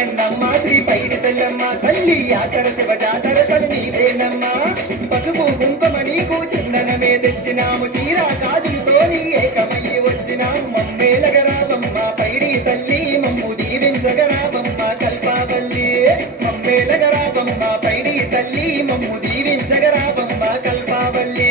కన్నమ్మ శ్రీ పైడి తెల్లమ్మ తల్లి ఆకర శివ జాతర తను నీదేనమ్మ పసుపు కుంకుమ నీకు చందనమే తెచ్చినాము చీర కాజులతో నీ ఏకమయ్యి వచ్చినాము మమ్మేలగరావమ్మ పైడి తల్లి మమ్ము దీవించగరావమ్మ కల్పావల్లి మమ్మేలగరావమ్మ పైడి తల్లి మమ్ము దీవించగరావమ్మ కల్పావల్లి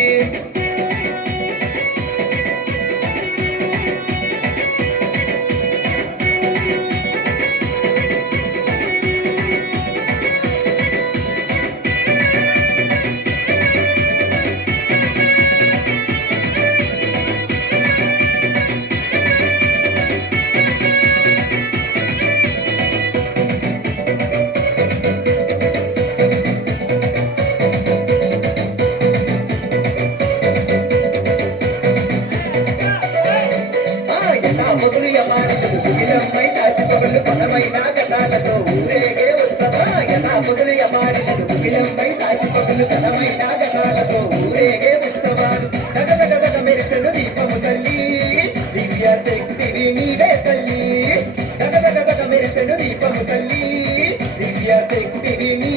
మొదలు యమానులు తుగిలమ్మై సాచిపొగలు పనమైన గతాలతో ఊరేగే ఉత్సవ ఎలా మొదలు యమానులు తుగిలమ్మై సాచిపొగలు పనమైన గతాలతో ఊరేగే ఉత్సవాలు గగగగగ మెరిసెను దీపము తల్లి దివ్య శక్తివి నీవే తల్లి గగగగగ మెరిసెను దీపము తల్లి దివ్య శక్తివి నీ